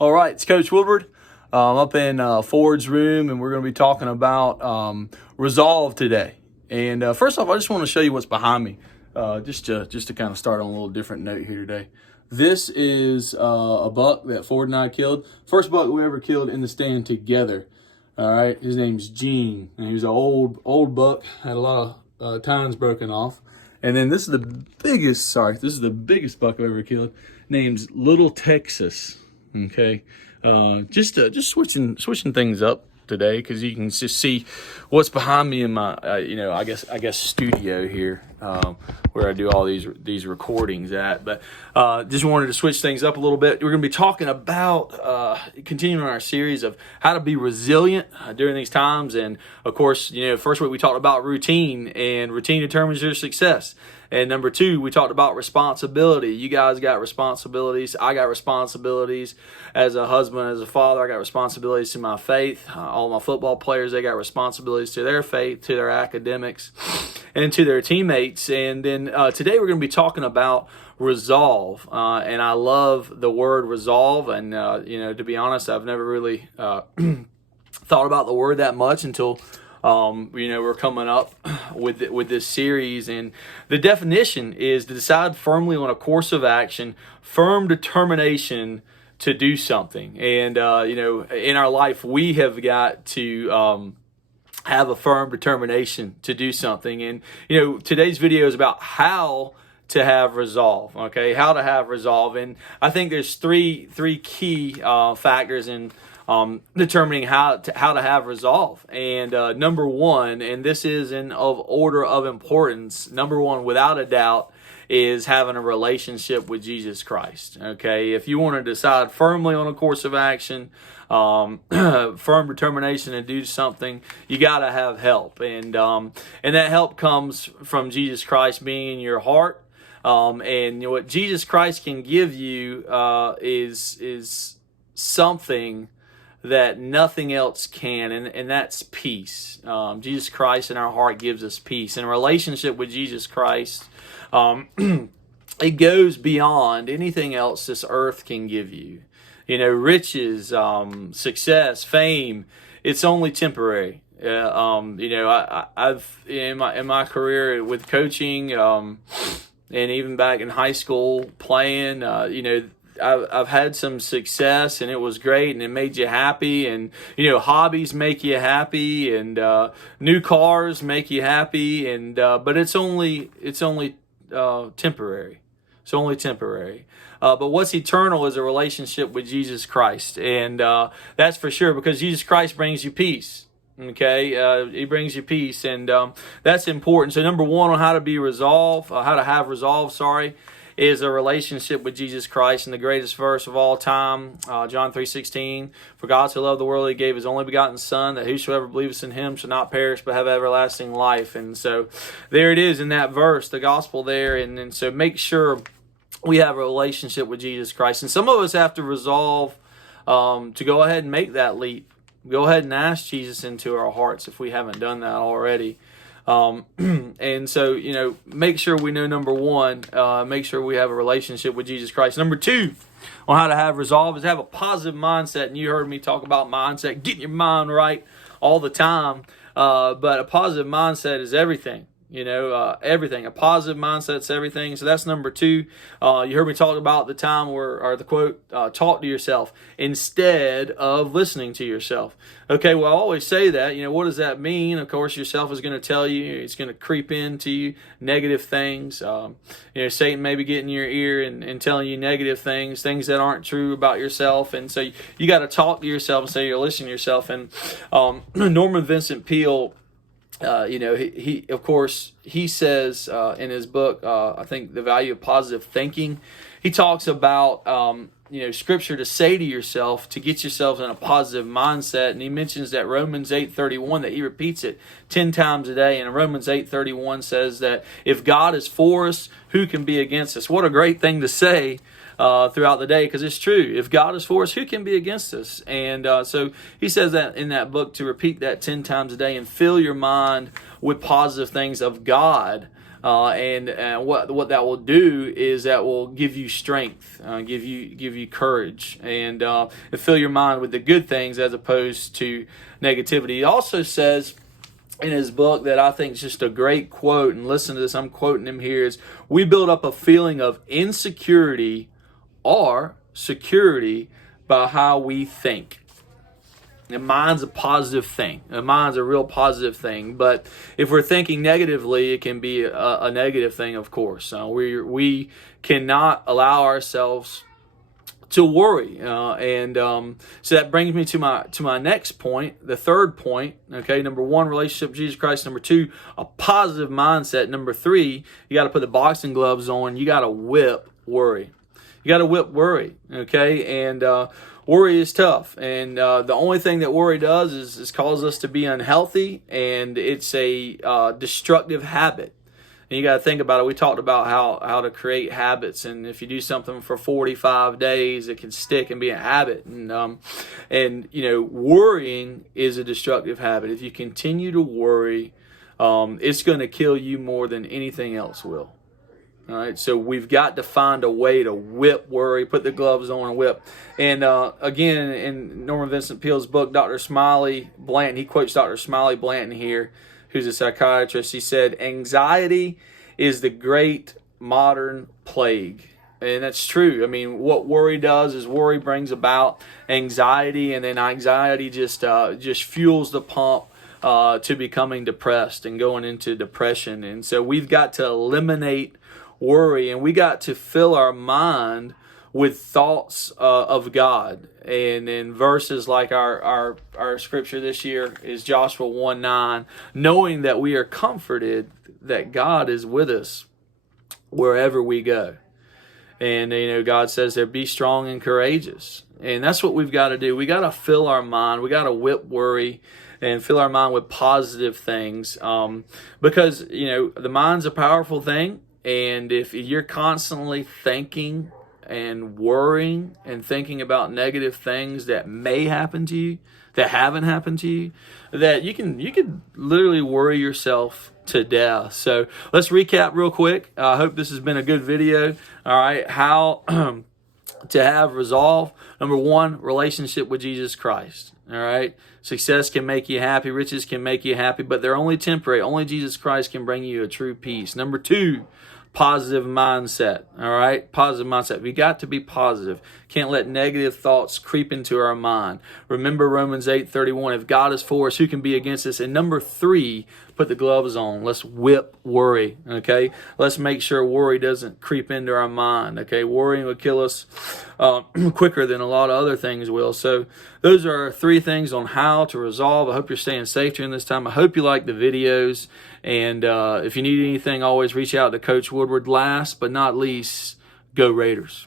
All right, it's Coach Woodward. I'm up in Ford's room, and we're going to be talking about resolve today. And first off, I just want to show you what's behind me, just to kind of start on a little different note here today. This is a buck that Ford and I killed. First buck we ever killed in the stand together. All right, his name's Gene, and he was an old buck, had a lot of tines broken off. And then this is the biggest buck I've ever killed, named Little Texas. Okay, just switching things up today because you can just see what's behind me in my I guess studio here, where I do all these recordings at. But just wanted to switch things up a little bit. We're going to be talking about continuing our series of how to be resilient during these times. And of course, first week we talked about routine, and routine determines your success. And number 2, we talked about responsibility. You guys got responsibilities. I got responsibilities as a husband, as a father. I got responsibilities to my faith. All my football players, they got responsibilities to their faith, to their academics, and to their teammates. And then today we're going to be talking about resolve. And I love the word resolve. And, to be honest, I've never really thought about the word that much until we're coming up with this series. And the definition is to decide firmly on a course of action, firm determination to do something. And in our life we have got to have a firm determination to do something. And today's video is about how to have resolve. Okay, how to have resolve. And I think there's three key factors in determining how to have resolve. And number 1, and this is in of order of importance, number 1, without a doubt, is having a relationship with Jesus Christ. Okay, if you want to decide firmly on a course of action, firm determination to do something, you got to have help. And that help comes from Jesus Christ being in your heart. And what Jesus Christ can give you is something that nothing else can, and that's peace. Jesus Christ in our heart gives us peace. And a relationship with Jesus Christ, it goes beyond anything else this earth can give you. Riches, success, fame, it's only temporary. I've in my career with coaching, and even back in high school playing, I've had some success, and it was great, and it made you happy, and hobbies make you happy, and new cars make you happy, and but it's only temporary. It's only temporary. But what's eternal is a relationship with Jesus Christ, and that's for sure, because Jesus Christ brings you peace. Okay, he brings you peace, and that's important. So number 1 on how to have resolve, is a relationship with Jesus Christ. And the greatest verse of all time, John 3:16, for God so loved the world, he gave his only begotten Son, that whosoever believeth in him shall not perish but have everlasting life. And so there it is in that verse, the gospel there. And so make sure we have a relationship with Jesus Christ. And some of us have to resolve to go ahead and make that leap. Go ahead and ask Jesus into our hearts if we haven't done that already. And so, make sure we know, number 1, make sure we have a relationship with Jesus Christ. Number 2 on how to have resolve is have a positive mindset. And you heard me talk about mindset, getting your mind right all the time. But a positive mindset is everything. Everything. A positive mindset's everything. So that's number 2. You heard me talk about the time or the quote, talk to yourself instead of listening to yourself. Okay, well, I always say that. What does that mean? Of course, yourself is going to tell you, it's going to creep into you negative things. Satan may be getting in your ear and telling you negative things that aren't true about yourself. And so you got to talk to yourself and say you're listening to yourself. And Norman Vincent Peale, he of course, he says in his book, I think The Value of Positive Thinking, he talks about, scripture to say to yourself, to get yourself in a positive mindset. And he mentions that Romans 8:31, that he repeats it 10 times a day. And Romans 8:31 says that if God is for us, who can be against us? What a great thing to say throughout the day, because it's true. If God is for us, who can be against us? And so he says that in that book, to repeat that 10 times a day and fill your mind with positive things of God. And what that will do is that will give you strength, give you courage, and fill your mind with the good things as opposed to negativity. He also says in his book that I think is just a great quote, and listen to this, I'm quoting him here, is we build up a feeling of insecurity or security by how we think. And mind's a positive thing. And mind's a real positive thing. But if we're thinking negatively, it can be a negative thing, of course. We cannot allow ourselves to worry. So that brings me to my next point, the third point. Okay, number one, relationship with Jesus Christ. Number two, a positive mindset. Number three, you got to put the boxing gloves on. You got to whip worry. You got to whip worry. Okay, and worry is tough, and the only thing that worry does is cause us to be unhealthy, and it's a destructive habit. And you got to think about it. We talked about how to create habits, and if you do something for 45 days, it can stick and be a habit. And worrying is a destructive habit. If you continue to worry, it's going to kill you more than anything else will. All right, so we've got to find a way to whip worry, put the gloves on and whip. And again, in Norman Vincent Peale's book, Dr. Smiley Blanton, he quotes Dr. Smiley Blanton here, who's a psychiatrist. He said, anxiety is the great modern plague. And that's true. I mean, what worry does is worry brings about anxiety, and then anxiety just fuels the pump to becoming depressed and going into depression. And so we've got to eliminate worry, and we got to fill our mind with thoughts of God. And in verses like our scripture this year is Joshua 1:9, knowing that we are comforted that God is with us wherever we go. And God says there, be strong and courageous. And that's what we've got to do. We got to fill our mind. We got to whip worry and fill our mind with positive things. Because the mind's a powerful thing. And if you're constantly thinking and worrying and thinking about negative things that may happen to you, that haven't happened to you, that you can literally worry yourself to death. So let's recap real quick. I hope this has been a good video. All right, how to have resolve. Number one, relationship with Jesus Christ. All right, success can make you happy, riches can make you happy, but they're only temporary. Only Jesus Christ can bring you a true peace. Number two, positive mindset. All right, positive mindset. We got to be positive. Can't let negative thoughts creep into our mind. Remember Romans 8:31. If God is for us, who can be against us? And number three, put the gloves on. Let's whip worry. Okay, let's make sure worry doesn't creep into our mind. Okay, worrying will kill us quicker than a lot of other things will. So those are three things on how to resolve. I hope you're staying safe during this time. I hope you like the videos. And if you need anything, always reach out to Coach Woodward. Last but not least, go Raiders.